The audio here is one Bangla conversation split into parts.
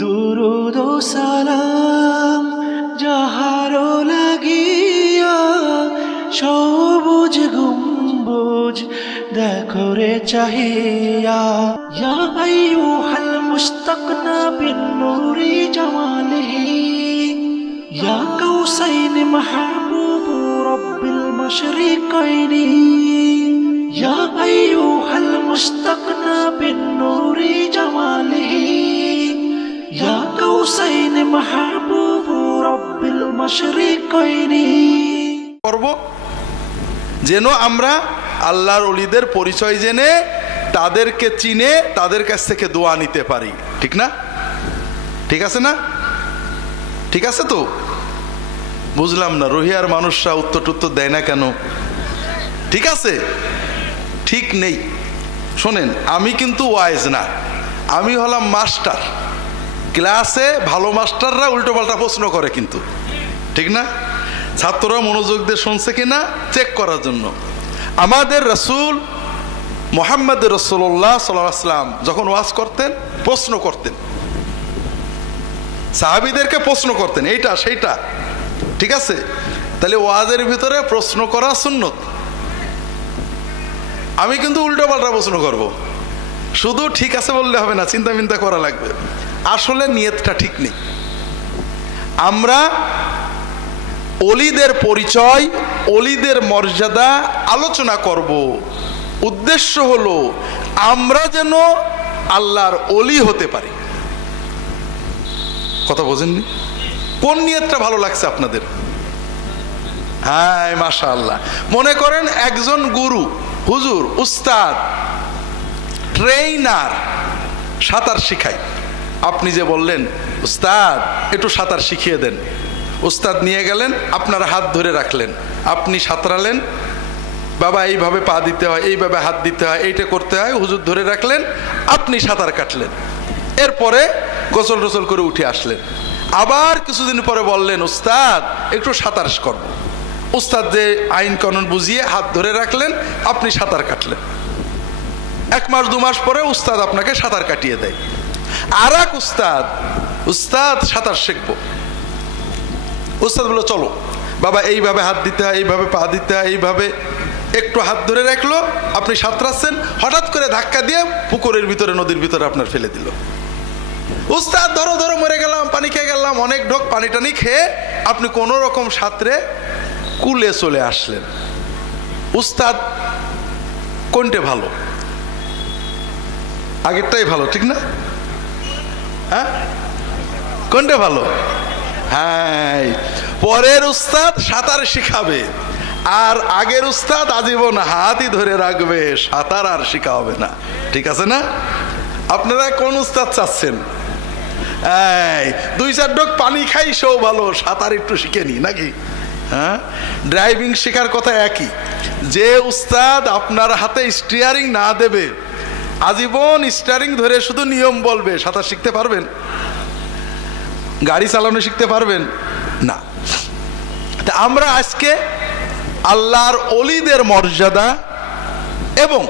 দুরুদ ও সালাম যাহারো লাগিয়া, সবুজ গম্বুজ দেখো রে চাহিয়া। ইয়া আইয়ুহাল মুস্তাকনা বিন নূরি জামালিহি, ইয়া কাউসাইন মাহবুব রব্বিল মাশরিকাইনি। ইয়া আইয়ুহাল মুস্তাকনা বিন নূরি জামালিহি, ইয়া কাউসাইন মাহবুব রব্বিল মাশরিকাইনি। করব যেন আমরা আল্লাহর ওলিদের পরিচয় জেনে তাদেরকে চিনে তাদের কাছ থেকে দোয়া নিতে পারি। ঠিক না? ঠিক আছে না? ঠিক আছে তো? বুঝলাম না, রোহিয়ার মানুষরা উত্তর টুত্তর দেয় না কেন? ঠিক আছে? ঠিক নেই। শোনেন, আমি কিন্তু ওয়াইজ না, আমি হলাম মাস্টার। ক্লাসে ভালো মাস্টাররা উল্টোপাল্টা প্রশ্ন করে কিন্তু, ঠিক না? ছাত্ররা মনোযোগ দিয়ে শুনছে কিনা চেক করার জন্য। আমাদের রাসূল মুহাম্মদ রাসূলুল্লাহ সাল্লাল্লাহু আলাইহি ওয়াসাল্লাম যখন ওয়াজ করতেন প্রশ্ন করতেন, সাহাবীদেরকে প্রশ্ন করতেন এইটা সেইটা। ঠিক আছে? তাহলে ওয়াজের ভিতরে প্রশ্ন করা সুন্নত। আমি কিন্তু উল্টো পাল্টা প্রশ্ন করব, শুধু ঠিক আছে বললে হবে না, চিন্তা মিন্তা করা লাগবে। আসলে নিয়তটা ঠিক নেই। আমরা ওলিদের পরিচয়, ওলিদের মর্যাদা আলোচনা করব। উদ্দেশ্য হলো আমরা যেন আল্লাহর ওলি হতে পারি। কথা বোঝেননি? কোন নিয়তটা ভালো লাগছে আপনাদের? হ্যাঁ, মাশাআল্লাহ। মনে করেন একজন গুরু, হুজুর, উস্তাদ, ট্রেইনার সাঁতার শিখায়। আপনি যে বললেন উস্তাদ একটু সাঁতার শিখিয়ে দেন, উস্তাদ নিয়ে গেলেন, আপনার হাত ধরে রাখলেন, আপনি সাঁতরালেন, বাবা এইভাবে পা দিতে হয়, এইভাবে হাত দিতে হয়, এইটা করতে হয়, হুজুর ধরে রাখলেন, আপনি সাঁতার কাটলেন। এরপরে গোসল টোসল করে উঠে আসলেন। আবার কিছুদিন পরে বললেন উস্তাদ একটু সাঁতার করব। উস্তাদ যে আইন কানুন বুঝিয়ে হাত ধরে রাখলেন, আপনি সাঁতার কাটলেন। 1 মাস 2 মাস পরে উস্তাদ আপনাকে সাঁতার কাটিয়ে দেয়। আর এক উস্তাদ সাঁতার শিখবো। উস্তাদ বলল চলো বাবা এইভাবে হাত দিতে হয়, এইভাবে পা দিতে হয়, এইভাবে। একটু হাত ধরে রাখলো, আপনি সাঁতরাচ্ছেন, হঠাৎ করে ধাক্কা দিয়ে পুকুরের ভিতরে, নদীর ভিতরে আপনার ফেলে দিল। উস্তাদ ধরো ধরো, মরে গেলাম, পানি খেয়ে গেলাম, অনেক ঢোক পানি টানি খেয়ে আপনি কোনো রকম সাঁতরে কুলে চলে আসলেন। উস্তাদ কোনটা ভালো? আগেরটাই ভালো, ঠিক না? হ্যাঁ, কোনটা ভালো? হ্যাঁ, পরের উস্তাদ সাঁতার শিখাবে, আর আগের উস্তাদ আজীবন হাতই ধরে রাখবে, সাঁতার আর শিখা হবে না। ঠিক আছে না? আপনারা কোন উস্তাদ চাচ্ছেন? 2-4 ঢোক পানি খাই সেও ভালো, সাঁতার একটু শিখে নি নাকি? হ্যাঁ, ড্রাইভিং শেখার কথা একই। যে উস্তাদ আপনার হাতে স্টিয়ারিং না দেবে, আজীবন স্টিয়ারিং ধরে শুধু নিয়ম বলবে, সাঁতার শিখতে পারবেন? গাড়ি চালানো শিখতে পারবেন না। তা আমরা আজকে আল্লাহর ওলিদের মর্যাদা এবং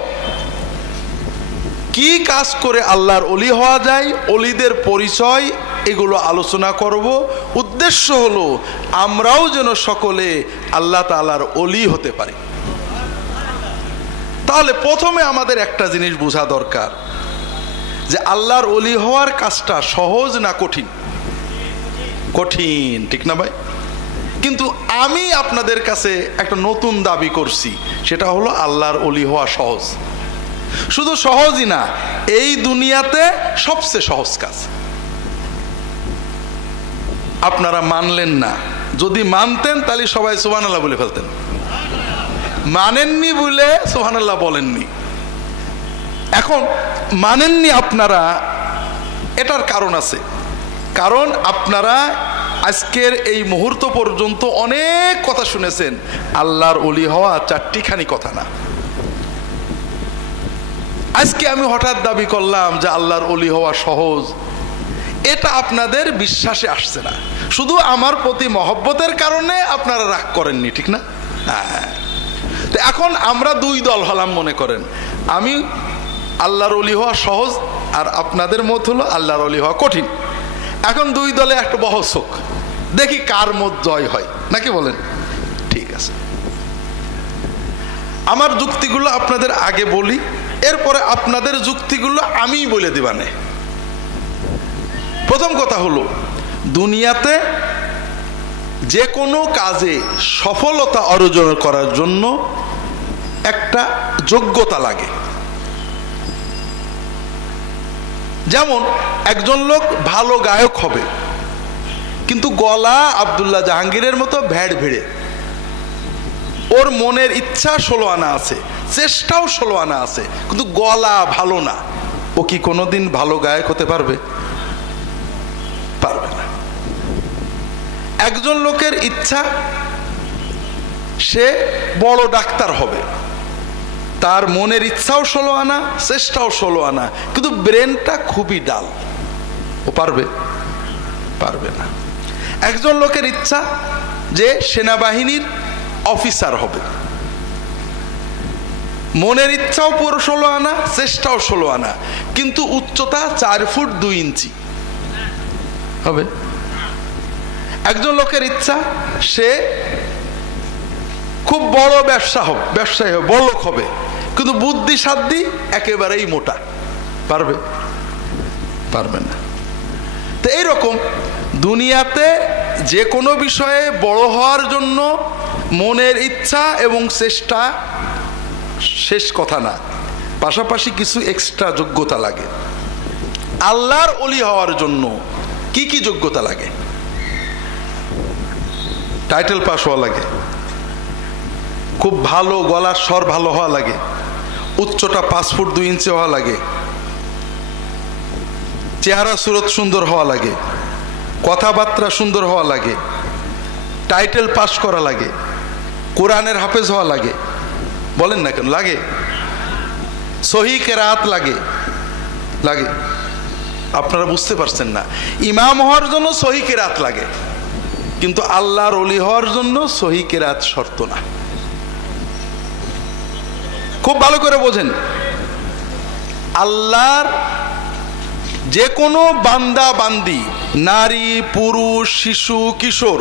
কি কাজ করে আল্লাহর ওলি হওয়া যায়, ওলিদের পরিচয়, এগুলো আলোচনা করব। উদ্দেশ্য হলো আমরাও যেন সকলে আল্লাহ তাআলার ওলি হতে পারি। তাহলে প্রথমে আমাদের একটা জিনিস বোঝা দরকার যে আল্লাহর ওলি হওয়ার কাজটা সহজ না কঠিন? কঠিন, ঠিক না ভাই? কিন্তু আমি আপনাদের কাছে একটা নতুন দাবি করছি, সেটা হলো আল্লাহর ওলি হওয়া সহজ। শুধু সহজই না, এই দুনিয়াতে সবচেয়ে সহজ কাজ। আপনারা মানলেন না, যদি মানতেন তাহলে সবাই সুবহানাল্লাহ বলে ফেলতেন। মানেননি বলে সুবহানাল্লাহ বলেননি। এখন মানেননি আপনারা, এটার কারণ আছে। কারণ আপনারা আজকের এই মুহূর্ত পর্যন্ত অনেক কথা শুনেছেন। আল্লাহর ওলি হওয়া 4টিখানি কথা না। আজকে আমি হঠাৎ দাবি করলাম যে আল্লাহর ওলি হওয়া সহজ, এটা আপনাদের বিশ্বাসে আসছে না। শুধু আমার প্রতি মহব্বতের কারণে আপনারা রাগ করেননি, ঠিক না? হ্যাঁ। তো এখন আমরা 2 দল হলাম। মনে করেন আমি আল্লাহর ওলি হওয়া সহজ, আর আপনাদের মত হলো আল্লাহর ওলি হওয়া কঠিন। এখন দুই দলে একটা বহস হোক, দেখি কার মত জয় হয়, নাকি বলেন? ঠিক আছে, আমার যুক্তিগুলো আপনাদের আগে বলি, এরপরে আপনাদের যুক্তিগুলো আমি বলে দিবানে। প্রথম কথা হলো, দুনিয়াতে যে কোনো কাজে সফলতা অর্জন করার জন্য একটা যোগ্যতা লাগে। যেমন একজন লোক ভালো গায়ক হবে, কিন্তু গলা আব্দুল্লাহ জাহাঙ্গীরের মতো ভ্যাড় ভিড়ে, ওর মনের ইচ্ছা 16 আনা আছে, চেষ্টাও 16 আনা আছে, কিন্তু গলা ভালো না, ও কি কোনোদিন ভালো গায়ক হতে পারবে? পারবে না। একজন লোকের ইচ্ছা সে বড় ডাক্তার হবে, তার মনের ইচ্ছাও 16 আনা, চেষ্টাও 16 আনা, কিন্তু ব্রেনটা খুবই ডাল, ও পারবে? পারবে না। একজন লোকের ইচ্ছা যে সেনাবাহিনীর অফিসার হবে, মনের ইচ্ছাও পুরো 16 আনা, চেষ্টাও 16 আনা, কিন্তু উচ্চতা 4 ফুট 2 ইঞ্চি, হবে? একজন লোকের ইচ্ছা সে খুব বড় ব্যবসায়ী হবে, বড় লোক হবে, কিন্তু বুদ্ধি সাধ্যি একেবারেই মোটা, পারবে? পারবে না। তো এইরকম দুনিয়াতে যে কোনো বিষয়ে বড় হওয়ার জন্য মনের ইচ্ছা এবং চেষ্টা শেষ কথা না, পাশাপাশি কিছু এক্সট্রা যোগ্যতা লাগে। আল্লাহর ওলি হওয়ার জন্য কি কি যোগ্যতা লাগে? টাইটেল পাস হওয়া লাগে, খুব ভালো গলার স্বর ভালো হওয়া লাগে, উচ্চতা 5 ফুট 2 ইঞ্চি হওয়া লাগে, চেহারা সুরত সুন্দর হওয়া লাগে, কথাবার্তা সুন্দর হওয়া লাগে, টাইটেল পাস করা লাগে, কোরআনের হাফেজ হওয়া লাগে, বলেন না কেন লাগে? সহি কেরাত লাগে, লাগে। আপনারা বুঝতে পারছেন না, ইমাম হওয়ার জন্য সহি কেরাত লাগে, কিন্তু আল্লাহর ওলি হওয়ার জন্য সহি কেরাত শর্ত না। খুব ভালো করে বোঝেন, আল্লাহর যে কোনো বান্দা বান্দি, নারী পুরুষ শিশু কিশোর,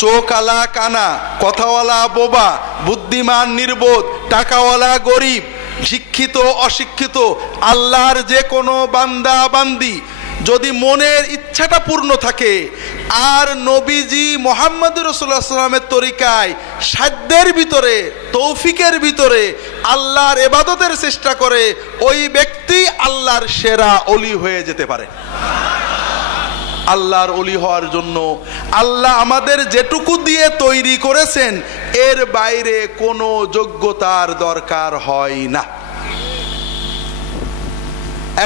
চোখওয়ালা কানা, কথাওয়ালা বোবা, বুদ্ধিমান নির্বোধ, টাকাওয়ালা গরিব, শিক্ষিত অশিক্ষিত, আল্লাহর যে কোনো বান্দা বান্দি যদি মনের ইচ্ছাটা পূর্ণ থাকে আর নবীজি মুহাম্মদ রাসূলুল্লাহ সাল্লাল্লাহু আলাইহি ওয়াসাল্লামের তরিকায় সাধ্যের ভিতরে তৌফিকের ভিতরে আল্লাহর ইবাদতের চেষ্টা করে, ওই ব্যক্তি আল্লাহর সেরা ওলি হয়ে যেতে পারে। আল্লাহর ওলি হওয়ার জন্য আল্লাহ আমাদের যেটুকু দিয়ে তৈরি করেছেন এর বাইরে কোনো যোগ্যতার দরকার হয় না।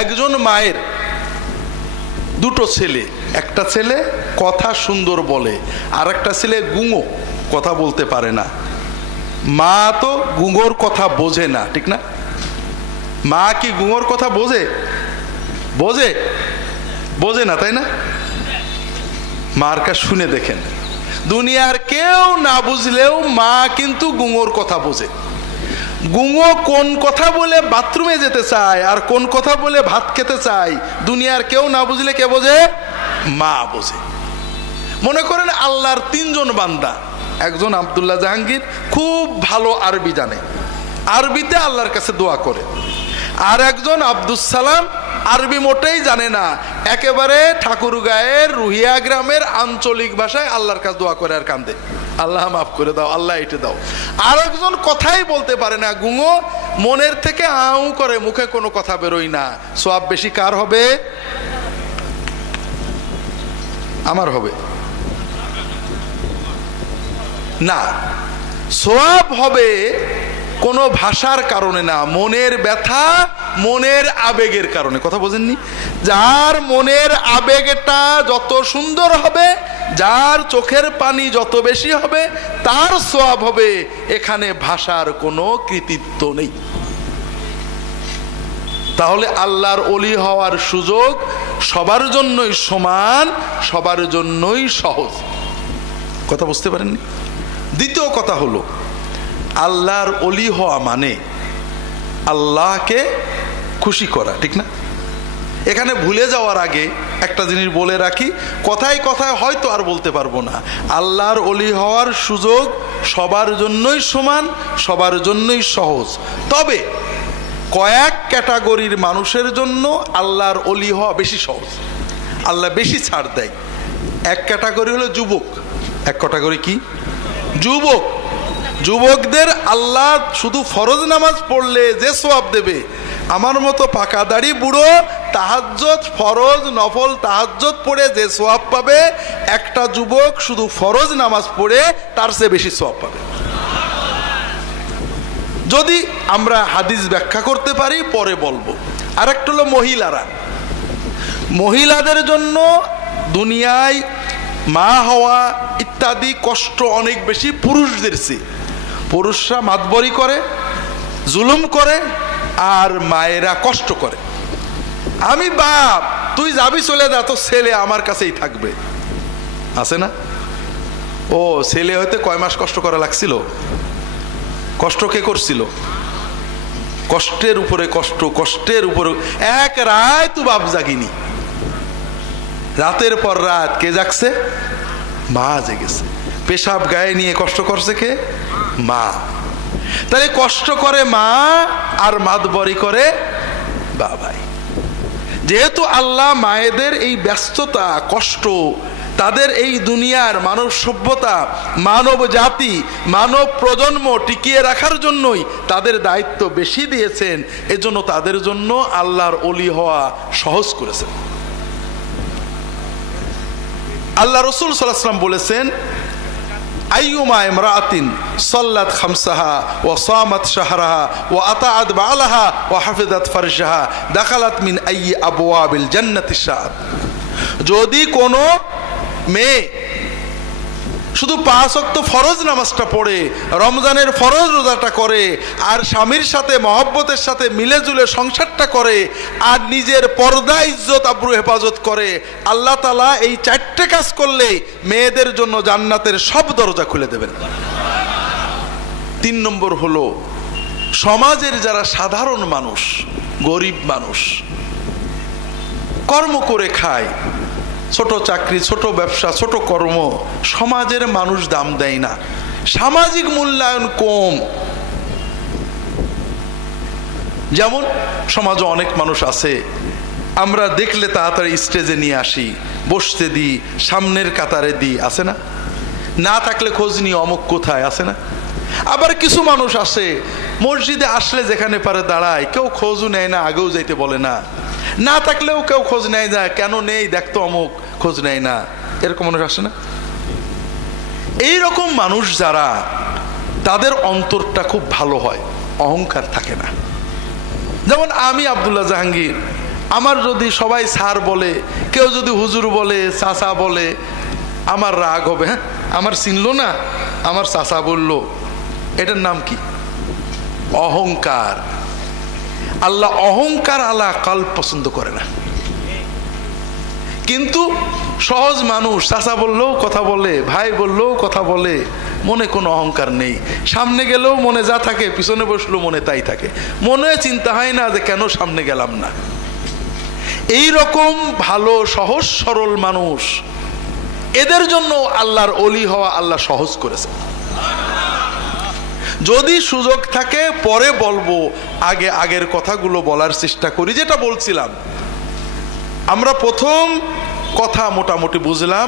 একজন মায়ের দুটো ছেলে, একটা ছেলে কথা সুন্দর বলে, আর একটা ছেলে গুঙো, কথা বলতে পারে না। মা তো গুঙোর কথা বোঝে না, ঠিক না? মা কি গুঙোর কথা বোঝে? বোঝে? বোঝে না, তাই না? মার কাছে শুনে দেখেন, দুনিয়ার কেউ না বুঝলেও মা কিন্তু গুঙোর কথা বোঝে। গুঙো কোন কথা বলে বাথরুমে যেতে চায় আর কোন কথা বলে ভাত খেতে চায় দুনিয়ার কেউ না বুঝলে কে বোঝে? মা বোঝে। মনে করেন আল্লাহর 3 জন বান্দা, একজন আব্দুল্লাহ জাহাঙ্গীর খুব ভালো আরবি জানে, আরবিতে আল্লাহর কাছে দোয়া করে, আর একজন আব্দুস সালাম আরবি মোটেই জানে না, একেবারে ঠাকুরগাঁয়ের রুহিয়া গ্রামের আঞ্চলিক ভাষায় আল্লাহর কাছে দোয়া করে আর কান্দে, আল্লাহ মাফ করে দাও, আল্লাহ এটা দাও। আর একজন কথাই বলতে পারে না, গুঙো, মনের থেকে আউ করে, মুখে কোনো কথা বেরোয় না। সওয়াব বেশি কার হবে? আমার হবে না। সওয়াব হবে কোনো ভাষার কারণে না, মনের ব্যথা, মনের আবেগের কারণে। কথা বোঝেননি? যার মনের আবেগটা যত সুন্দর হবে, যার চোখের পানি যত বেশি হবে, তার সওয়াব হবে। এখানে ভাষার কোনো কৃতিত্ব নেই। তাহলে আল্লাহর ওলি হওয়ার সুযোগ সবার জন্যই সমান, সবার জন্যই সহজ। কথা বুঝতে পারেননি? দ্বিতীয় কথা হলো, আল্লাহর ওলি হওয়া মানে আল্লাহকে খুশি করা, ঠিক না? এখানে ভুলে যাওয়ার আগে একটা জিনিস বলে রাখি, কথায় কথায় হয়তো আর বলতে পারবো না, আল্লাহর ওলি হওয়ার সুযোগ সবার জন্যই সমান, সবার জন্যই সহজ। তবে কয়েক ক্যাটাগরির মানুষের জন্য আল্লাহর ওলি হওয়া বেশি সহজ, আল্লাহ বেশি ছাড় দেয়। এক ক্যাটাগরি হলো যুবক। এক ক্যাটাগরি কি? যুবক। যুবকদের আল্লাহ শুধু ফরজ নামাজ পড়লে যে সওয়াব দেবে, আমার মতো পাকা দাড়ি বুড়ো তাহাজ্জুদ, ফরজ নফল তাহাজ্জুদ পড়ে যে সওয়াব পাবে, একটা যুবক শুধু ফরজ নামাজ পড়ে তার চেয়ে বেশি সওয়াব পাবে। যদি আমরা হাদিস ব্যাখ্যা করতে পারি পরে বলবো। আরেকটা হলো মহিলারা। মহিলাদের জন্য দুনিয়ায় মা হওয়া ইত্যাদি কষ্ট অনেক বেশি পুরুষদের চেয়ে। পুরুষরা মাতবরি করে, জুলুম করে, আর মায়েরা কষ্ট করে। আমি বাপ, তুই যাবি চলে যা, তো ছেলে আমার কাছেই থাকবে, আছে না? ও ছেলে হইতে কয় মাস কষ্ট করা লাগছিল? কষ্ট কে করছিল? কষ্টের উপরে কষ্ট, কষ্টের উপরে এক রাত তু বাপ জাগিনি, রাতের পর রাত কে জাগছে? মা জেগেছে। পেশাব গায়ে নিয়ে কষ্ট করছে কে? মা। তাহলে কষ্ট করে মা আর মাতবরি করে বাবাই। যেহেতু আল্লাহ মায়েদের এই ব্যস্ততা, কষ্ট, তাদের এই দুনিয়ার মানব সভ্যতা, মানব জাতি, মানব প্রজন্ম টিকিয়ে রাখার জন্যই তাদের দায়িত্ব বেশি দিয়েছেন, এজন্য তাদের জন্য আল্লাহর ওলি হওয়া সহজ করেছেন। আল্লাহ রাসূল সাল্লাল্লাহু আলাইহি ওয়াসাল্লাম বলেছেন, আইয়ুমা ইমরাআতিন সাল্লাত খামসাহা ওয়া সামাত শাহরাহা ওয়া আতাআত বালাহা ওয়া হাফিজাত ফারজাহা দাখালাত মিন আইয়ি আবওয়াবিল জান্নাতি শাআত। যদি কোনো মেয়ে শুধু 5 ওয়াক্ত ফরজ নামাজটা পড়ে, রমজানের ফরজ রোজাটা করে, আর স্বামীর সাথে মহব্বতের সাথে মিলে জুলে সংসারটা করে, আর নিজের পর্দা ইজ্জত আব্রু হেফাজত করে, আল্লাহ তাআলা এই 4টে কাজ করলে মেয়েদের জন্য জান্নাতের সব দরজা খুলে দেবেন। 3 নম্বর হলো সমাজের যারা সাধারণ মানুষ, গরিব মানুষ, কর্ম করে খায়, ছোট চাকরি, ছোট ব্যবসা, ছোট কর্ম, সমাজের মানুষ দাম দেয় না, সামাজিক মূল্যায়ন কম। যেমন সমাজে অনেক মানুষ আছে, আমরা দেখলে তাড়াতাড়ি স্টেজে নিয়ে আসি, বসতে দিই, সামনের কাতারে দিই, আছে না? না থাকলে খোঁজ নিই অমুক কোথায়, আছে না? আবার কিছু মানুষ আসে, মসজিদে আসলে যেখানে পারে দাঁড়ায়, কেউ খোঁজও নেয় না, আগেও যাইতে বলে না, না থাকলেও কেউ খোঁজ নেয় না, কেন নেই দেখতো অমুক, খোঁজ নেয় না, এরকম মানুষ আসে না? এইরকম মানুষ যারা, তাদের অন্তরটা খুব ভালো হয়, অহংকার থাকে না। যেমন আমি আব্দুল্লাহ জাহাঙ্গীর, আমার যদি সবাই স্যার বলে, কেউ যদি হুজুর বলে, চাচা বলে, আমার রাগ হবে। হ্যাঁ, আমার চিনলো না, আমার চাচা বললো, এটার নাম কি? অহংকার। আল্লাহ অহংকার আলা কাল পছন্দ করে না। কিন্তু সহজ মানুষ, চাচা বললেও কথা বলে, ভাই বললেও কথা বলে, মনে কোনো অহংকার নেই, সামনে গেলেও মনে যা থাকে, পিছনে বসলেও মনে তাই থাকে, মনে চিন্তা হয় না যে কেন সামনে গেলাম না। এই রকম ভালো সহজ সরল মানুষ, এদের জন্য আল্লাহর ওলি হওয়া আল্লাহ সহজ করেছে। যদি সুযোগ থাকে পরে বলবো, আগে আগের কথাগুলো বলার চেষ্টা করি। যেটা বলছিলাম, আমরা প্রথম কথা মোটামুটি বুঝলাম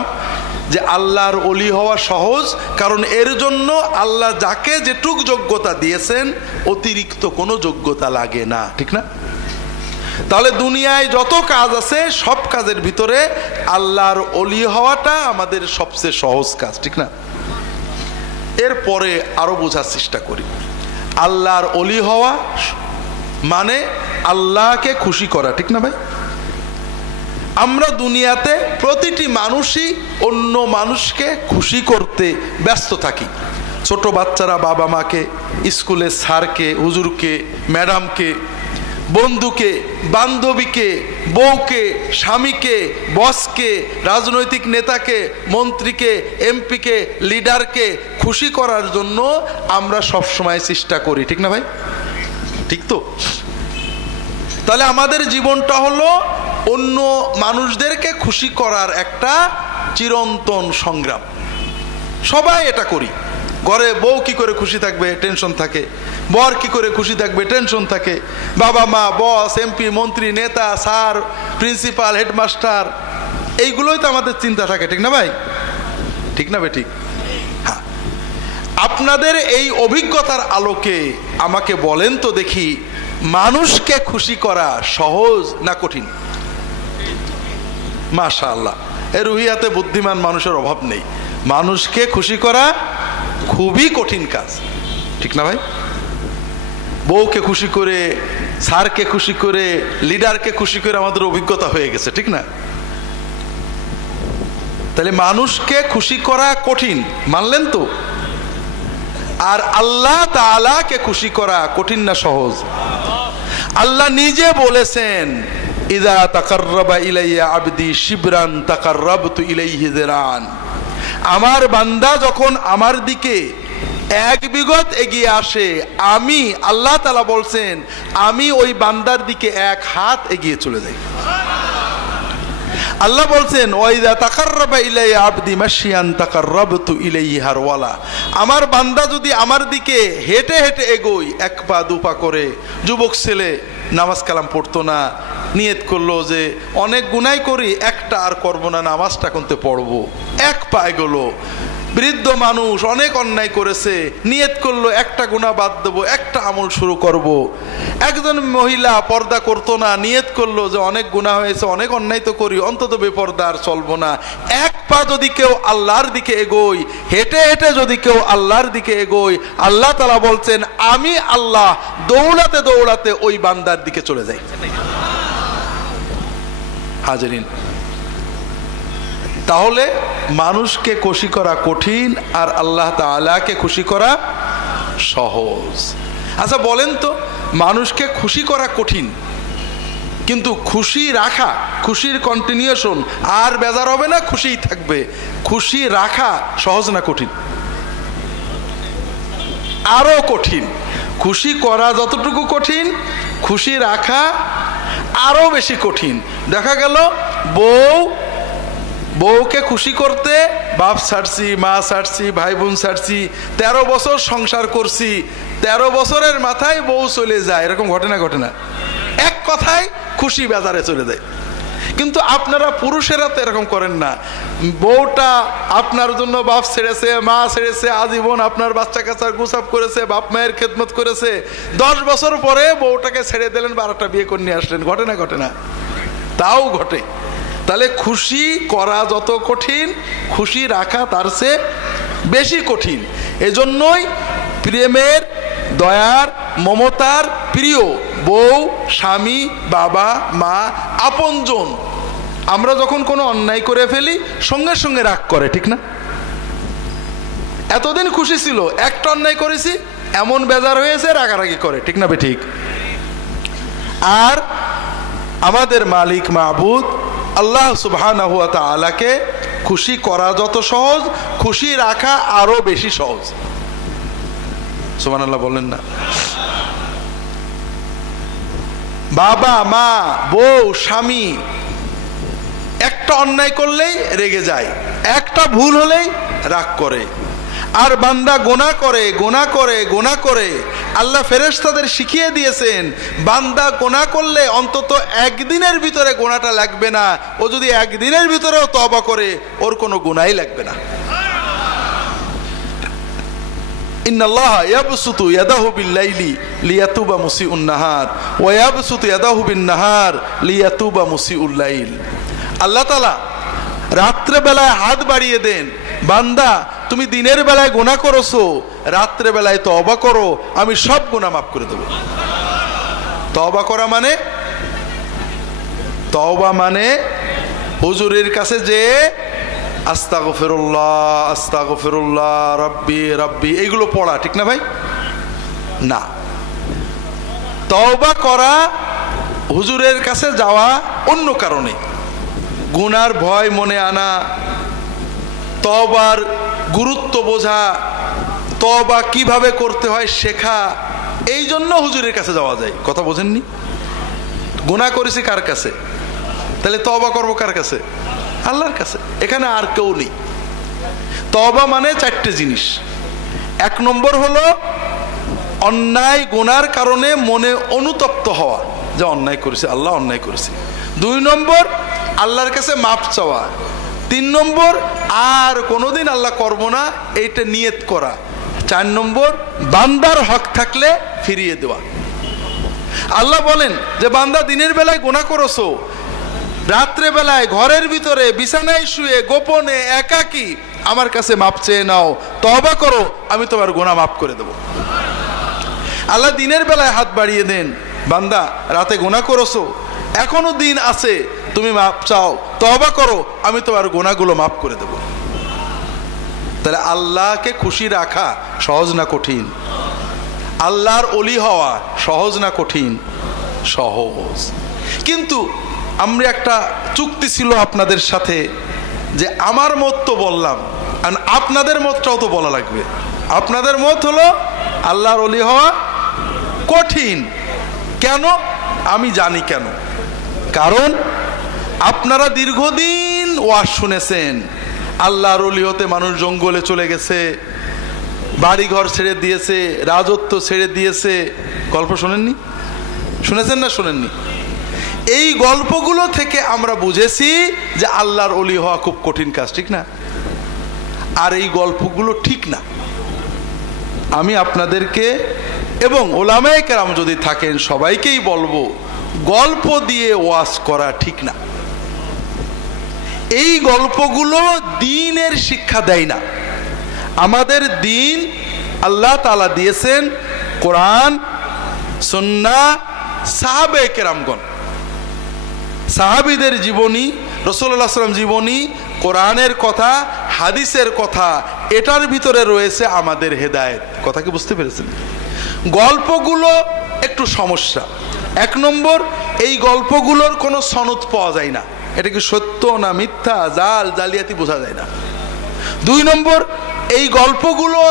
যে আল্লাহর ওলি হওয়া সহজ, কারণ এর জন্য আল্লাহ যাকে যেটুক যোগ্যতা দিয়েছেন অতিরিক্ত কোনো যোগ্যতা লাগে না, ঠিক না? তাহলে দুনিয়ায় যত কাজ আছে সব কাজের ভিতরে আল্লাহর ওলি হওয়াটা আমাদের সবচেয়ে সহজ কাজ, ঠিক না? এরপরে আরো বোঝার চেষ্টা করি। আল্লাহর ওলি হওয়া মানে আল্লাহকে খুশি করা, ঠিক না ভাই? আমরা দুনিয়াতে প্রতিটি মানুষই অন্য মানুষকে খুশি করতে ব্যস্ত থাকি। ছোট বাচ্চারা বাবা মাকে, স্কুলে স্যারকে, হুজুরকে, ম্যাডামকে, বন্ধুকে, বান্ধবীকে, বউকে, স্বামীকে, বসকে, রাজনৈতিক নেতাকে, মন্ত্রীকে, এমপিকে, লিডারকে খুশি করার জন্য আমরা সব সময় চেষ্টা করি, ঠিক না ভাই? ঠিক তো? তাহলে আমাদের জীবনটা হলো অন্য মানুষদেরকে খুশি করার একটা চিরন্তন সংগ্রাম। সবাই এটা করি। ঘরে বউ কি করে খুশি থাকবে টেনশন থাকে, বর কি করে খুশি থাকবে টেনশন থাকে, বাবা মা, বস, এমপি, মন্ত্রী, নেতা, স্যার, প্রিন্সিপাল, হেডমাস্টার, এইগুলোই তো আমাদের চিন্তা থাকে, ঠিক না ভাই? ঠিক না ভাই? ঠিক। হ্যাঁ, আপনাদের এই অভিজ্ঞতার আলোকে আমাকে বলেন তো দেখি, মানুষকে খুশি করা সহজ না কঠিন? মাশাআল্লাহ, এর রুহিয়াতে বুদ্ধিমান মানুষের অভাব নেই। মানুষকে খুশি করা খুবই কঠিন কাজ, ঠিক না ভাই? বউকে খুশি করে, স্যারকে খুশি করে, লিডারকে খুশি করে আমাদের অভিজ্ঞতা হয়ে গেছে, ঠিক না? তাহলে মানুষকে খুশি করা কঠিন, মানলেন তো? আর আল্লাহ তাআলাকে খুশি করা কঠিন না সহজ? আল্লাহ নিজে বলেছেন, ইযা তাকাররাবা ইলাইয়া আবদি শিবরান তাকাররাবতু ইলাইহি যিরান। আমার বান্দা যখন আমার দিকে এক বিগত এগিয়ে আসে, আমি আল্লাহ তাআলা বলছেন আমি ওই বান্দার দিকে এক হাত এগিয়ে চলে যাই। আল্লাহ বলছেন, ওয়াইদা তাকাররাবা ইলাইয়া আবদি মাশিয়ান তাকাররাবতু ইলাইহি হারওয়ালা। আমার বান্দা যদি আমার দিকে হেঁটে হেঁটে এগোয়, এক পা দু পা করে, যুবক ছেলে নামাজ কালাম পড়তো না, নিয়ত করলো যে অনেক গুনাহ করি, একটা আর করবো না, নামাজটা কোনতে পড়বো, এক পা এগোলো। বৃদ্ধ মানুষ অনেক অন্যায় করেছে, নিয়ত করলো একটা গুনাহ বাদ দেবো, একটা আমল শুরু করব। একজন মহিলা পর্দা করতো না, নিয়ত করলো যে অনেক গুনাহ হয়েছে, অনেক অন্যায় তো করি, অন্তত বেপর্দা আর চলবো না। এক পা যদি কেউ আল্লাহর দিকে এগোয়, হেঁটে হেঁটে যদি কেউ আল্লাহর দিকে এগোয়, আল্লাহ তাআলা বলছেন আমি আল্লাহ দৌড়াতে দৌড়াতে ওই বান্দার দিকে চলে যাই। হাজরিন, তাহলে মানুষকে খুশি করা কঠিন আর আল্লাহ তাআলাকে খুশি করা সহজ। আচ্ছা বলেন তো, মানুষকে খুশি করা কঠিন, কিন্তু খুশি রাখা, খুশির কন্টিনিউশন, আর বেজার হবে না, খুশিই থাকবে, খুশি রাখা সহজ না কঠিন? আরো কঠিন। খুশি করা যতটুকু কঠিন, খুশি রাখা আরো বেশি কঠিন। দেখা গেল বউকে খুশি করতে বাপ ছাড়ছি, মা ছাড়ছি, ভাই বোন ছাড়ছি, 13 বছর সংসার করছি, 13 বছরের মাথায় বউ চলে যায়, এরকম ঘটনা ঘটনা এক কথায় খুশি বাজারে চলে যায়। কিন্তু আপনারা পুরুষেরা তো এরকম করেন না। বউটা আপনার জন্য বাপ ছেড়েছে, মা ছেড়েছে, আজীবন আপনার বাচ্চা কাচ্চার গুছাপ করেছে, বাপ মায়ের খেদমত করেছে, 10 বছর পরে বউটাকে ছেড়ে দিলেন, 12টা বিয়ে করে নিয়ে আসলেন, ঘটে না ঘটে না? তাও ঘটে। তাহলে খুশি করা যত কঠিন, খুশি রাখা তার চেয়ে বেশি কঠিন। এজন্যই প্রেমের, দয়ার, মমতার প্রিয় বউ, স্বামী, বাবা, মা, আপনজন, আমরা যখন কোনো অন্যায় করে ফেলি সঙ্গে সঙ্গে রাগ করে, ঠিক না? এতদিন খুশি ছিল, একটা অন্যায় করেছি এমন বেজার হয়েছে, রাগারাগি করে, ঠিক না? ঠিক। আর আমাদের মালিক মাবুদ আল্লাহ সুবহানাহু ওয়া তাআলাকে খুশি করা যত সহজ, খুশি রাখা আরো বেশি সহজ। সুবহানাল্লাহ বলেন না? বাবা, মা, বউ, স্বামী একটা অন্যায় করলেই রেগে যায়, একটা ভুল হলেই রাগ করে। আর বান্দা গুনাহ করে, গুনাহ করে, গুনাহ করে। আল্লাহ ফেরেশতাদের শিখিয়ে দিয়েছেন, বান্দা গুনাহ করলে অন্তত একদিনের ভিতরে গুনাহটা লাগবে না, ও যদি একদিনের ভিতরেও তওবা করে ওর কোনো গুনাহই লাগবে না। ইন্নাল্লাহা ইয়াবসুতু ইয়াদাহু বিল-লাইলি লিয়াতুবা মুসিউন নাহার ওয়া ইয়াবসুতু ইয়াদাহু বিন-নাহার লিয়াতুবা মুসিউল লাইল। আল্লাহ তাআলা রাত্রে বেলায় হাত বাড়িয়ে দেন, বান্দা তুমি দিনের বেলায় গুনাহ করেছো, রাত্রে বেলায় তওবা করো, আমি সব গুনাহ মাফ করে দেব। তওবা করা মানে, তওবা মানে হুজুরের কাছে যে আস্তাগফিরুল্লাহ, আস্তাগফিরুল্লাহ, রাব্বি রাব্বি এইগুলো পড়া, ঠিক না ভাই? না, তওবা করা হুজুরের কাছে যাওয়া অন্য কারণে, গুনার ভয় মনে আনা, তওবার গুরুত্ব বোঝা, তওবা কিভাবে করতে হয় শেখা, এই জন্য হুজুরের কাছে যাওয়া যায়। কথা বোঝেননি? গুনাহ করেছি কার কাছে? তাহলে তওবা করবো কার কাছে? আল্লাহর কাছে। এখানে আর কেউ নেই। তওবা মানে 4টে জিনিস। 1 নম্বর হলো অন্যায় গুনার কারণে মনে অনুতপ্ত হওয়া, যে অন্যায় করেছে, আল্লাহ অন্যায় করেছে। 2 নম্বর আল্লাহর কাছে মাপ চাওয়া। 3 নম্বর আর কোনোদিন আল্লাহ করব না, এইটা নিয়ত করা। 4 নম্বর বান্দার হক থাকলে ফিরিয়ে দেওয়া। আল্লাহ বলেন যে বান্দা দিনের বেলায় গুনাহ করেছো, রাত্রে বেলায় ঘরের ভিতরে বিছানায় শুয়ে গোপনে একাকী আমার কাছে মাপ চেয়ে নাও, তওবা করো, আমি তোমার গুনাহ মাফ করে দেব। আল্লাহ দিনের বেলায় হাত বাড়িয়ে দেন, বান্দা রাতে গুনাহ করেছো, এখনো দিন আছে, তুমি মাপ চাও, তওবা করো, আমি তোমার গুনাহগুলো মাফ করে দেব। তাহলে আল্লাহকে খুশি রাখা সহজ না কঠিন? আল্লাহর ওলি হওয়া সহজ না কঠিন? সহজ। কিন্তু আমরা একটা চুক্তি ছিল আপনাদের সাথে, যে আমার মত তো বললাম, আর আপনাদের মতটাও তো বলা লাগবে। আপনাদের মত হলো আল্লাহর ওলি হওয়া কঠিন। কেন? আমি জানি কেন। কারণ আপনারা দীর্ঘদিন ওয়াজ শুনেছেন, আল্লাহর ওলি হতে মানুষ জঙ্গলে চলে গেছে, বাড়িঘর ছেড়ে দিয়েছে, রাজত্ব ছেড়ে দিয়েছে। গল্প শোনেননি? শুনেছেন না শোনেননি? এই গল্পগুলো থেকে আমরা বুঝেছি যে আল্লাহর ওলি হওয়া খুব কঠিন কাজ, ঠিক না? আর এই গল্পগুলো ঠিক না। আমি আপনাদেরকে এবং ওলামায়ে কেরাম যদি থাকেন সবাইকেই বলবো, গল্প দিয়ে ওয়াজ করা ঠিক না। এই গল্পগুলো দ্বীনের শিক্ষা দেয় না। আমাদের দ্বীন আল্লাহ তাআলা দিয়েছেন কোরআন, সুন্নাহ, সাহাবায়ে কেরামগণ, সাহাবীদের জীবনী, রাসূলুল্লাহ সাল্লাল্লাহু আলাইহি ওয়াসাল্লাম জীবনী, কোরআনের কথা, হাদিসের কথা, এটার ভিতরে রয়েছে আমাদের হেদায়েত। কথা কি বুঝতে পেরেছেন? গল্পগুলো একটু সমস্যা। 1 নম্বর, এই গল্পগুলোর কোনো সনদ পাওয়া যায় না, এটা কি সত্য না মিথ্যা, জাল জালিয়াতি বোঝা যায় না। 2 নম্বর, এই গল্পগুলো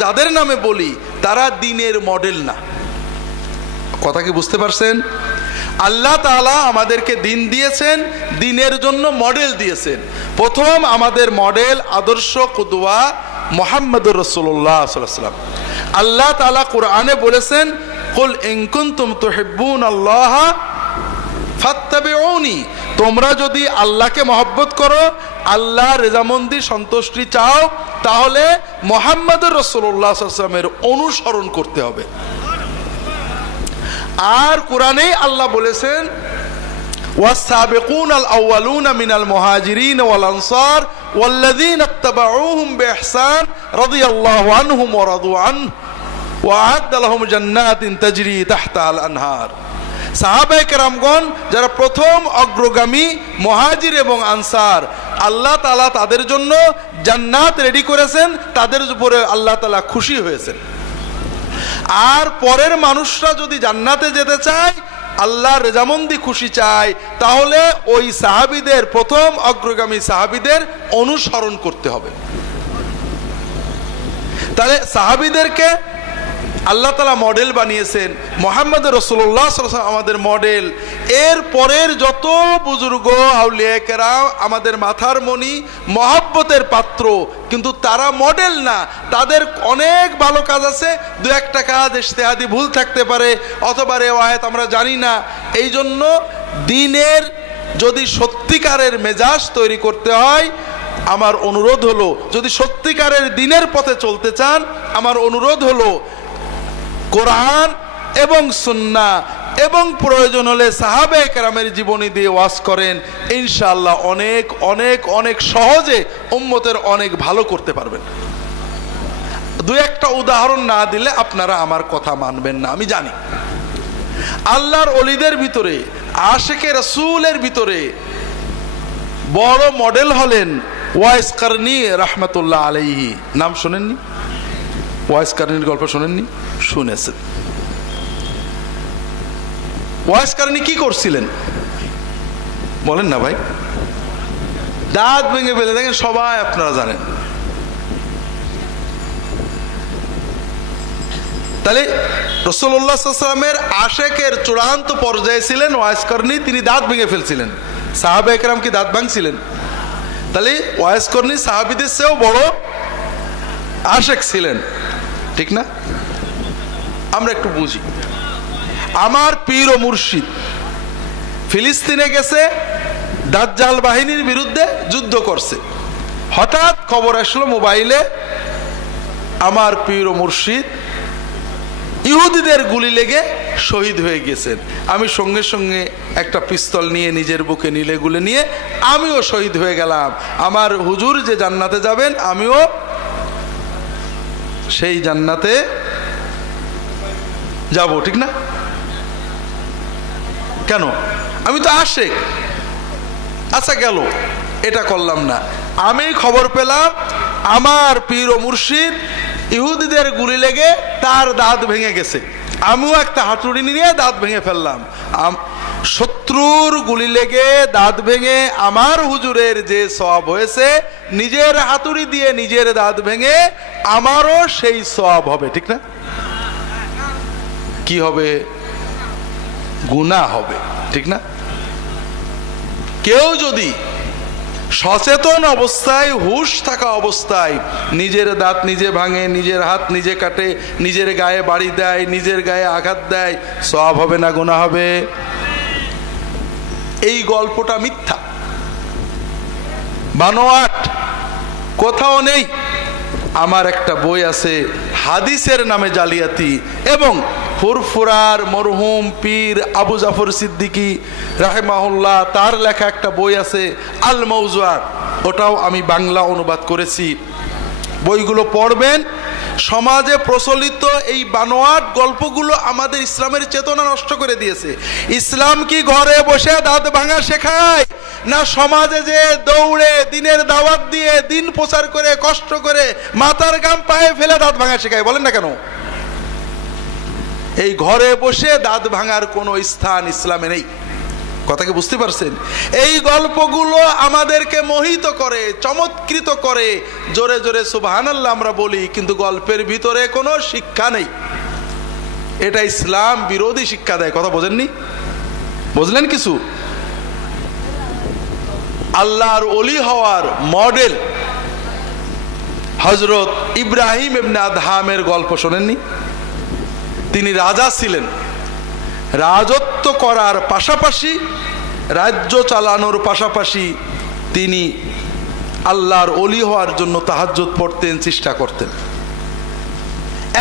যাদের নামে বলি তারা দ্বীনের মডেল না। কথা কি বুঝতে পারছেন? আল্লাহ তাআলা আমাদেরকে দ্বীন দিয়েছেন, দ্বীনের জন্য মডেল দিয়েছেন। প্রথম আমাদের মডেল, আদর্শ, কুদওয়া মুহাম্মদুর রাসূলুল্লাহ সাল্লাল্লাহু আলাইহি ওয়াসাল্লাম। আল্লাহ তাআলা কোরআনে বলেছেন, কুল ইন কুনতুম তুহিব্বুনাল্লাহ ফাত্তাবিউনি, তোমরা যদি আল্লাহকে মহব্বত করো, আল্লাহর রেজামন্দি সন্তুষ্টি চাও, তাহলে মুহাম্মদুর রাসূলুল্লাহ সাল্লাল্লাহু আলাইহি ওয়াসাল্লামের অনুসরণ করতে হবে। আর কোরআনে আল্লাহ বলেছেন, ওয়াস-সাবিকুনাল আউয়ালুনা মিনাল মুহাজিরিন ওয়াল আনসার ওয়াল্লাযীনা ইত্তাবাউহুম বিইহসান রাদিয়াল্লাহু আনহুম ওয়া রাদু আনহু ওয়া আ'আদ্দা লাহুম জান্নাতিন তাজরি তাহতাহাল আনহার। সাহাবায়ে কেরামগণ যারা প্রথম অগ্রগামী মুহাজির এবং আনসার, আল্লাহ তাআলা তাদের জন্য জান্নাত রেডি করেছেন, তাদের উপরে আল্লাহ তাআলা খুশি হয়েছেন। আর পরের মানুষরা যদি জান্নাতে যেতে চায়, আল্লাহর রেজামন্দি খুশি চায়, তাহলে ওই সাহাবীদের, প্রথম অগ্রগামী সাহাবীদের অনুসরণ করতে হবে। তাহলে সাহাবীদেরকে আল্লাহ তাআলা মডেল বানিয়েছেন, মুহাম্মদ রাসূলুল্লাহ সাল্লাল্লাহু আলাইহি ওয়াসাল্লাম আমাদের মডেল। এর পরের যত বুজুর্গ আউলিয়া কেরাম আমাদের মাথার মণি, মহব্বতের পাত্র, কিন্তু তারা মডেল না। তাদের অনেক ভালো কাজ আছে, 2-1টা কাজ ইজতিহাদি ভুল থাকতে পারে, অথবা রিওয়ায়াত আমরা জানি না। এই জন্য দ্বীনের যদি সত্যিকারের মেজাজ তৈরি করতে হয়, আমার অনুরোধ হলো, যদি সত্যিকারের দ্বীনের পথে চলতে চান, আমার অনুরোধ হলো কোরআন এবং সুন্নাহ এবং প্রয়োজন হলে সাহাবায়ে কেরামের জীবনী দিয়ে ওয়াজ করেন, ইনশাআল্লাহ অনেক অনেক অনেক সহজে উম্মতের অনেক ভালো করতে পারবেন। 2-1টা উদাহরণ না দিলে আপনারা আমার কথা মানবেন না, আমি জানি। আল্লাহর ওলিদের ভিতরে, আশিকে রাসূলের ভিতরে বড় মডেল হলেন ওয়াইস কারনী রাহমাতুল্লাহ আলাইহি। নাম শোনেননি? ওয়াইস কারনীর গল্প শোনেননি? শুনেছেন। ওয়াইস কারনী কি করছিলেন বলেন না ভাই? দাঁত ভেঙে ফেলে, দেখেন সবাই আপনারা জানেন। তাহলে রাসূলুল্লাহ সাল্লাল্লাহু আলাইহি ওয়াসাল্লামের আশিকের চূড়ান্ত পর্যায়ে ছিলেন ওয়াইস কারনী, তিনি দাঁত ভেঙে ফেলছিলেন। সাহাবা একরাম কি দাঁত ভাঙছিলেন? তাহলে ওয়াইস করনি সাহাবিদের চেয়েও বড় আশেক ছিলেন, ঠিক না? আমরা একটু বুঝি। আমার পীর ও মুর্শিদ ফিলিস্তিনে গেছে, দাজ্জাল বাহিনীর বিরুদ্ধে যুদ্ধ করছে। হঠাৎ খবর আসলো মোবাইলে, আমার পীর ও মুর্শিদ ইহুদিদের গুলি লেগে শহীদ হয়ে গেছেন। আমি সঙ্গে সঙ্গে একটা পিস্তল নিয়ে নিজের বুকে নিলে গুলে নিয়ে আমিও শহীদ হয়ে গেলাম। আমার হুজুর যে জান্নাতে যাবেন, আমিও সেই জান্নাতে যাব, ঠিক না? কেন? আমি তো আশেক। আচ্ছা গেল, এটা করলাম না। আমি খবর পেলাম আমার পীর ও মুর্শিদ ইহুদিদের গুলি লেগে তার দাঁত ভেঙে গেছে। আমিও একটা হাতুড়ি নিয়ে দাঁত ভেঙে ফেললাম। শত্রুর গুলি লেগে দাঁত ভেঙে আমার হুজুরের যে সওয়াব হয়েছে, নিজের হাতুড়ি দিয়ে নিজের দাঁত ভেঙে আমারও সেই সওয়াব হবে, ঠিক না? কি হবে? গুনাহ হবে, ঠিক না? কেউ যদি সচেতন অবস্থায়, হুশ থাকা অবস্থায় নিজের দাঁত নিজে ভাঙে, নিজের হাত নিজে কাটে, নিজের গায়ে বাড়ি দেয়, নিজের গায়ে আঘাত দেয়, সওয়াব হবে না গুনাহ হবে? এই গল্পটা মিথ্যা, বানোয়াট, কোথাও নেই। আমার একটা বই আছে হাদিসের নামে জালিয়াতি, এবং ফুরফুরার মরহুম পীর আবু জাফর সিদ্দিকী রাহেমাহুল্লাহ তার লেখা একটা বই আছে আল মৌজুআত, ওটাও আমি বাংলা অনুবাদ করেছি। বইগুলো পড়বেন। সমাজে প্রচলিত এই বানোয়াট গল্পগুলো আমাদের ইসলামের চেতনা নষ্ট করে দিয়েছে। ইসলাম কি ঘরে বসে দাঁত ভাঙা শেখায়, না সমাজে যে দৌড়ে দিনের দাওয়াত দিয়ে দিন প্রচার করে কষ্ট করে মাথার গাম পায়ে ফেলে দাঁত ভাঙা শেখায়? বলেন না কেন? এই ঘরে বসে দাঁত ভাঙার কোনো স্থান ইসলামে নেই। কথা কি বুঝতে পারছেন? এই গল্পগুলো আমাদেরকে মোহিত করে, চমৎকৃত করে, জোরে জোরে সুবহানাল্লাহ আমরা বলি, কিন্তু গল্পের ভিতরে কোনো শিক্ষা নেই। এটা ইসলাম বিরোধী শিক্ষা দেয়। কথা বোঝেননি? বুঝলেন কিছু? আল্লাহর ওলি হওয়ার মডেল হযরত ইব্রাহিম ইবনে আদহামের গল্প শোনেননি? তিনি রাজা ছিলেন, রাজত্ব করার পাশাপাশি, রাজ্য চালানোর পাশাপাশি তিনি আল্লাহর ওলি হওয়ার জন্য তাহাজ্জুদ পড়তেন, চেষ্টা করতেন।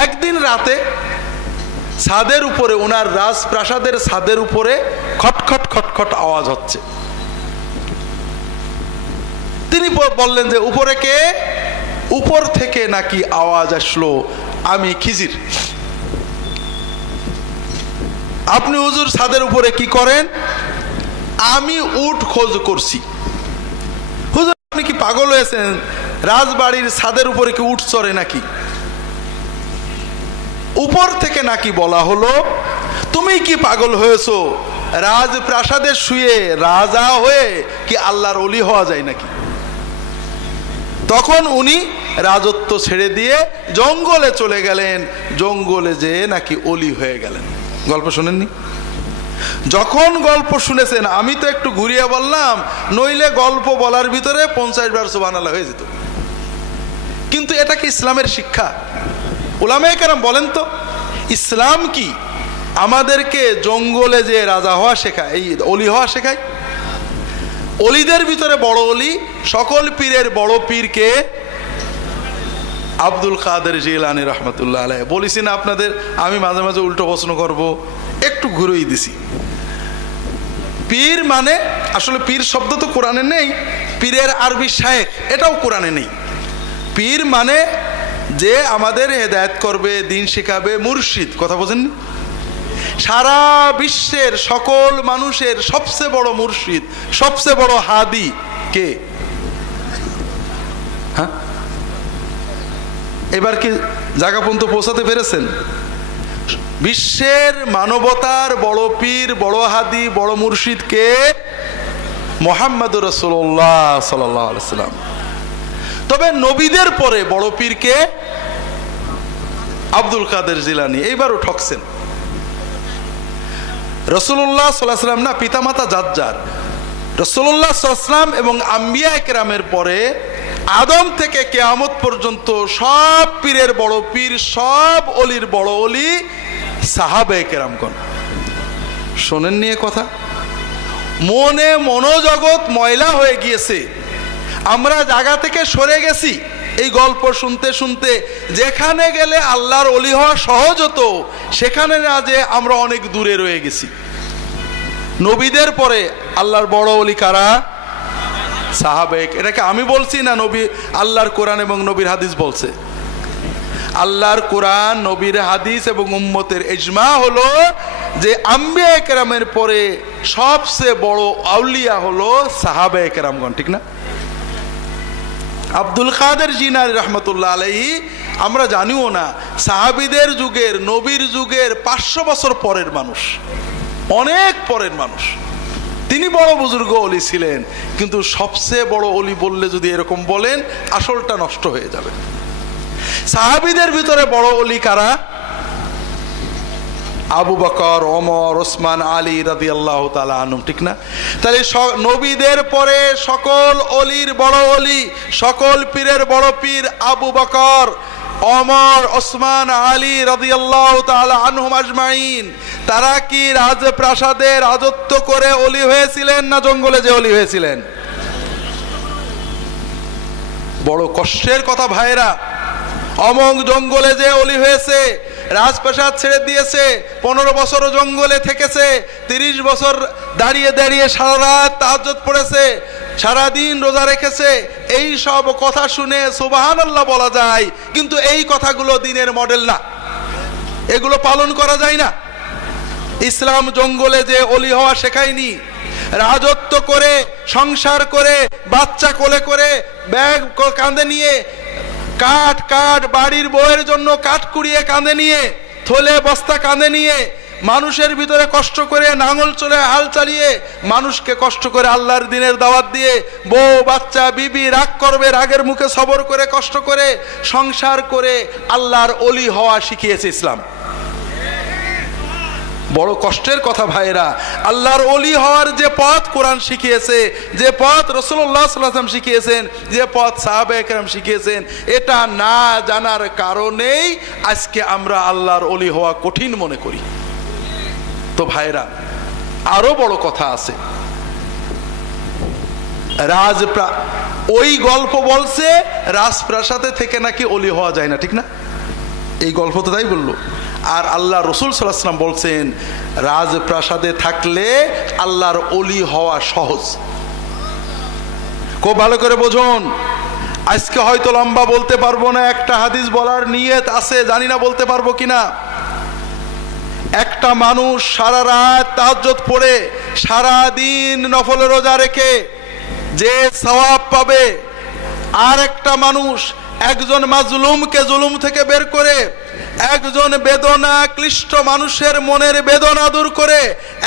একদিন রাতে ছাদের উপরে, ওনার রাজপ্রাসাদের ছাদের উপরে খটখট খটখট আওয়াজ হচ্ছে। তিনি বললেন যে উপরে কে? উপর থেকে নাকি আওয়াজ আসলো, আমি খিজির। আপনি হুজুর ছাদের উপরে কি করেন? আমি উট খোঁজ করছি। হুজুর আপনি কি পাগল হয়েছেন? রাজবাড়ির ছাদের উপরে কি উট চড়ে নাকি? উপর থেকে নাকি বলা হলো, তুমি কি পাগল হয়েছো? রাজপ্রাসাদে শুয়ে রাজা হয়ে কি আল্লাহর ওলি হওয়া যায় নাকি? তখন উনি রাজত্ব ছেড়ে দিয়ে জঙ্গলে চলে গেলেন, জঙ্গলে যেয়ে নাকি ওলি হয়ে গেলেন। গল্প শুনেননি? যখন গল্প শুনেছেন, আমি তো একটু ঘুরিয়ে বললাম, নইলে গল্প বলার ভিতরে 50 বার সুবহানাল্লাহ হয়ে যেত। কিন্তু এটা কি ইসলামের শিক্ষা? উলামায়ে কেরাম বলেন তো, ইসলাম কি আমাদেরকে জঙ্গলে যে রাজা হওয়া শেখায়, এই অলি হওয়া শেখায়? অলিদের ভিতরে বড় অলি, সকল পীরের বড় পীরকে আব্দুল কাদের জিলানী রহমতুল্লাহ আলাইহি। বলেছি না আপনাদের, আমি মাঝে মাঝে উল্টো প্রশ্ন করব, একটু ঘুরেই দিছি। পীর মানে, আসলে পীর শব্দ তো কোরআনে নেই, পীরের আরবি শায়েখ এটাও কোরআনে নেই। পীর মানে যে আমাদের হেদায়েত করবে, দিন শেখাবে, মুর্শিদ। কথা বোঝেননি? সারা বিশ্বের সকল মানুষের সবচেয়ে বড় মুর্শিদ, সবচেয়ে বড় হাদি কে? হ্যাঁ, এবার কি জায়গা পর্যন্ত পৌঁছাতে পেরেছেন? বিশ্বের মানবতার বড় পীর, বড় হাদি, বড় মুর্শিদ কে? মুহাম্মদুর রাসূলুল্লাহ সাল্লাল্লাহু আলাইহি ওয়াসাল্লাম। তবে নবীদের পরে বড় পীর কে? আব্দুল কাদের জিলানী। এইবারও ঠকছেন। রাসূলুল্লাহ সাল্লাল্লাহু আলাইহি ওয়াসাল্লাম না, পিতামাতা যার যার। রাসূলুল্লাহ সাল্লাল্লাহু আলাইহি ওয়াসাল্লাম এবং আম্বিয়া কেরামের পরে আদম থেকে কিয়ামত পর্যন্ত সব পীরের বড় পীর, সব অলির বড় অলি সাহাবায়ে কেরামগণ। শোনেন নিয়ে কথা, মনোজগৎ ময়লা হয়ে গিয়েছে, আমরা জায়গা থেকে সরে গেছি এই গল্প শুনতে শুনতে। যেখানে গেলে আল্লাহর অলি হওয়া সহজ হতো, সেখানে না যে আমরা অনেক দূরে রয়ে গেছি। নবীদের পরে আল্লাহর বড় অলি কারা? সাহাবায়ে। এটাকে আমি বলছি না, নবী, আল্লাহর কোরআন এবং নবীর হাদিস বলছে। আল্লাহর কোরআন, নবীর হাদিস এবং উম্মতের ইজমা হলো যে আম্বিয়া কেরামের পরে সবচেয়ে বড় আউলিয়া হলো সাহাবায়ে কেরামগণ, ঠিক না? আব্দুল কাদের জিলানী রহমতুল্লাহ আলাইহি, আমরা জানিও না, সাহাবীদের যুগের, নবীর যুগের 500 বছর পরের মানুষ, অনেক পরের মানুষ। তিনি বড় বুজুর্গ অলি ছিলেন, কিন্তু সবচেয়ে বড় অলি বললে যদি এরকম বলেন, আসলটা নষ্ট হয়ে যাবে। সাহাবীদের ভিতরে বড় অলি কারা? আবু বকর, ওমর, ওসমান, আলী রাদিয়াল্লাহু তাআলা আনহুম, ঠিক না? তাহলে নবীদের পরে সকল অলির বড় অলি, সকল পীরের বড় পীর আবু বকর, ওমর, ওসমান, আলী রাদিয়াল্লাহু তাআলা আনহুম আজমাইন। তারা কি রাজপ্রাসাদে রাজত্ব করে অলি হয়েছিলেন, না জঙ্গলে যে অলি হয়েছিলেন? বড় কষ্টের কথা ভাইরা, অমং জঙ্গলে যে অলি হয়েছে, রাজপ্রাসাদ ছেড়ে দিয়েছে, 15 বছর জঙ্গলে থেকেছে, 30 বছর দাঁড়িয়ে দাঁড়িয়ে সারা রাত তাহাজ্জুদ পড়েছে, সারাদিন রোজা রেখেছে। এই সব কথা শুনে সুবহানাল্লাহ বলা যায়, কিন্তু এই কথাগুলো দিনের মডেল না, এগুলো পালন করা যায় না। ইসলাম জঙ্গলে যে অলি হওয়া শেখায়নি। রাজত্ব করে, সংসার করে, বাচ্চা কোলে করে, ব্যাগ কাঁধে নিয়ে, কাঠ বাড়ির বউয়ের জন্য কাঠ কুড়িয়ে কাঁধে নিয়ে, থলে বস্তা কাঁধে নিয়ে, মানুষের ভিতরে কষ্ট করে নাঙল চলে হাল চালিয়ে, মানুষকে কষ্ট করে আল্লাহর দিনের দাওয়াত দিয়ে, বউ বাচ্চা বিবি রাগ করবে, রাগের মুখে সবর করে, কষ্ট করে সংসার করে আল্লাহর অলি হওয়া শিখিয়েছে ইসলাম। বড় কষ্টের কথা ভাইরা, আল্লাহর অলি হওয়ার যে পথ কোরআন শিখিয়েছে, যে পথ রাসূলুল্লাহ সাল্লাল্লাহু আলাইহি ওয়াসাল্লাম শিখিয়েছেন, যে পথ সাহাবায়ে কেরাম শিখিয়েছেন, এটা না জানার কারণেই আজকে আমরা আল্লাহর অলি হওয়া কঠিন মনে করি। তো ভাইরা, আরো বড় কথা আছে। ওই গল্প বলছে রাজপ্রাসাদে থেকে নাকি অলি হওয়া যায় না, ঠিক না? এই গল্প তো তাই বললো। আর আল্লাহ রসুল সাল্লাল্লাহু আলাইহি ওয়াসাল্লাম বলছেন রাজপ্রাসাদে থাকলে আল্লাহর অলি হওয়া সহজ। খুব ভালো করে বুঝুন। আজকে হয়তো লম্বা বলতে পারবো না, একটা হাদিস বলার নিয়ত আছে, জানি না বলতে পারবো কিনা। একটা মানুষ সারা রাত তাহাজ্জুদ পড়ে, সারা দিন নফল রোজা রেখে যে সওয়াব পাবে, আর একটা মানুষ একজন মাজলুমকে জুলুম থেকে বের করে, একজন বেদনা ক্লিষ্ট মানুষের মনের বেদনা দূর করে,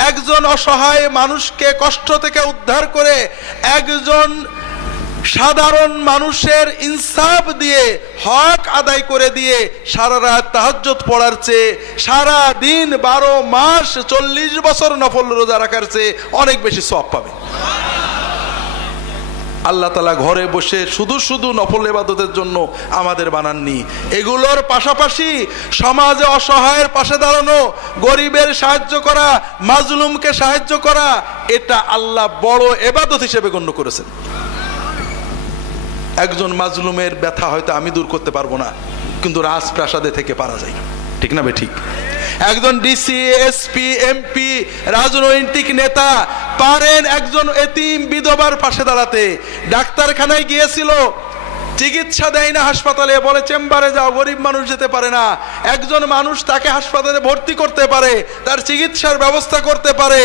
একজন অসহায় মানুষকে কষ্ট থেকে উদ্ধার করে, একজন সাধারণ মানুষের ইনসাফ দিয়ে হক আদায় করে দিয়ে সারা রাত তাহাজ্জুদ পড়ার চেয়ে সারা দিন 12 মাস 40 বছর নফল রোজা রাখার চেয়ে অনেক বেশি সওয়াব পাবে। আল্লাহ তাআলা ঘরে বসে শুধু শুধু নফল ইবাদতের জন্য আমাদের বানাননি। এগুলোর পাশাপাশি সমাজে অসহায়ের পাশে দাঁড়ানো, গরিবের সাহায্য করা, মাজলুমকে সাহায্য করা, এটা আল্লাহ বড় ইবাদত হিসেবে গণ্য করেছেন। একজন মাজলুমের ব্যথা হয়তো আমি দূর করতে পারবো না, কিন্তু রাজপ্রাসাদে থেকে পারা যায়, ঠিক না বে ঠিক? একজন ডিসি, এসপি, এমপি, রাজনৈতিক নেতা পারেন একজন এতিম বিধবার পাশে দাঁড়াতে। ডাক্তারখানায় গিয়েছিল, চিকিৎসা দেয় না হাসপাতালে, বলে চেম্বারে যাও, গরিব মানুষ যেতে পারে না। একজন মানুষ তাকে হাসপাতালে ভর্তি করতে পারে, তার চিকিৎসার ব্যবস্থা করতে পারে।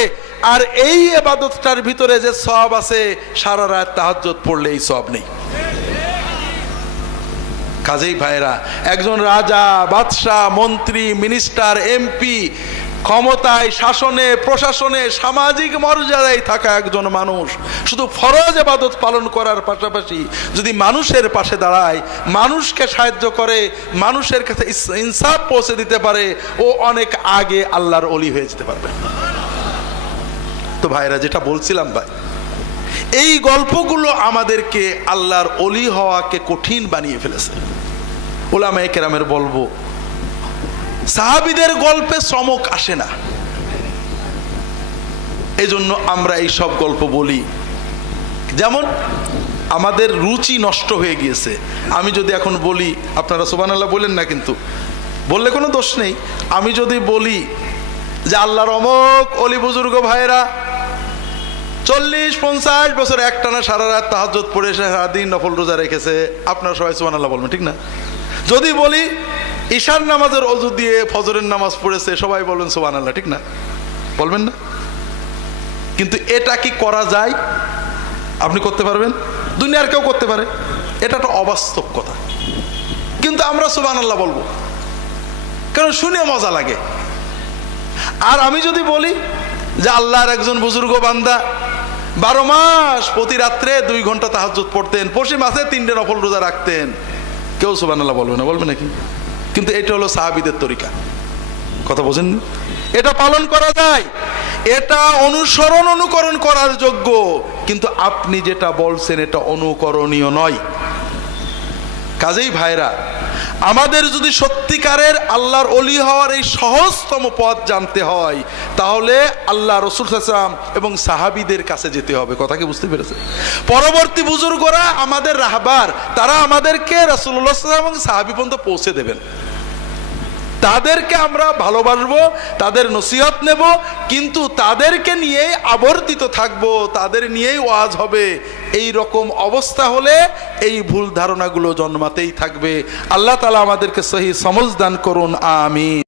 আর এই ইবাদতটার ভিতরে যে সওয়াব আছে, সারা রাত তাহাজ্জুদ পড়লে এই সওয়াব নেই। কাজেই ভাইরা, একজন রাজা, বাদশাহ, মন্ত্রী, মিনিস্টার, এমপি, ক্ষমতায়, শাসনে, প্রশাসনে, সামাজিক মর্যাদায় থাকা একজন মানুষ শুধু ফরজ ইবাদত পালন করার পাশাপাশি যদি মানুষের পাশে দাঁড়ায়, মানুষকে সাহায্য করে, মানুষের কাছে ইনসাফ পৌঁছে দিতে পারে, ও অনেক আগে আল্লাহর ওলি হয়ে যেতে পারবে। তো ভাইরা, যেটা বলছিলাম ভাই, এই গল্পগুলো আমাদেরকে আল্লাহর ওলি হওয়াকে কঠিন বানিয়ে ফেলেছে। উলামায়ে কেরামের বলবো, সাহাবীদের গল্পে চমক আসে না, এই জন্য আমরা এই সব গল্প বলি। যেমন আমাদের রুচি নষ্ট হয়ে গিয়েছে। আমি যদি এখন বলি, আপনারা সুবহানাল্লাহ বলেন না, কিন্তু বললে কোনো দোষ নেই। আমি যদি বলি যে আল্লাহর অমুক অলি বুজুর্গ ভাইরা 40-50 বছর একটানা সারা রাত তাহাজ্জুদ পড়ে সারাদিন নফল রোজা রেখেছে, আপনারা সবাই সুবহানাল্লাহ বলবেন, ঠিক না? যদি বলি ঈশার নামাজের ওযু দিয়ে ফজরের নামাজ পড়েছে, সবাই বলবেন সুবহানাল্লাহ, ঠিক না? বলবেন না? কিন্তু এটা কি করা যায়? আপনি করতে পারবেন? দুনিয়ার কেউ করতে পারে? এটা একটা অবাস্তব কথা, কিন্তু আমরা সুবহানাল্লাহ বলবো কারণ শুনে মজা লাগে। আর আমি যদি বলি যে আল্লাহর একজন বুজুর্গ বান্দা 12 মাস প্রতি রাত্রে 2 ঘন্টা তাহাজ্জুদ পড়তেন, পড়শি মাসে 3টে নফল রোজা রাখতেন, কেউ সুবহানাল্লাহ বলবে না, বলবে নাকি? কিন্তু এটা হলো সাহাবীদের তরিকা, কথা বোঝেননি? এটা পালন করা যায়, এটা অনুকরণ করার যোগ্য, কিন্তু আপনি যেটা বলছেন এটা অনুকরণীয় নয়। কাজেই ভাইরা, আমাদের যদি সত্যিকারের আল্লাহর ওলি হওয়ার এই সহজতম পথ জানতে হয়, তাহলে আল্লাহ রাসূল সাল্লাল্লাহু আলাইহি ওয়াসাল্লাম এবং সাহাবীদের কাছে যেতে হবে। কথা কি বুঝতে পেরেছে? পরবর্তী বুজুর্গরা আমাদের রাহবার, তারা আমাদেরকে রাসূলুল্লাহ সাল্লাল্লাহু আলাইহি ওয়াসাল্লাম এবং সাহাবী পর্যন্ত পৌঁছে দেবেন। তাদেরকে আমরা ভালোবাসবো, তাদের নসিহত নেব, কিন্তু তাদেরকে নিয়েই আবর্তিত থাকবো, তাদের নিয়েই ওয়াজ হবে। এই রকম অবস্থা হলে এই ভুল ধারণাগুলো জন্মাতেই থাকবে। আল্লাহ তাআলা আমাদেরকে সহি সমঝ দান করুন, আমিন।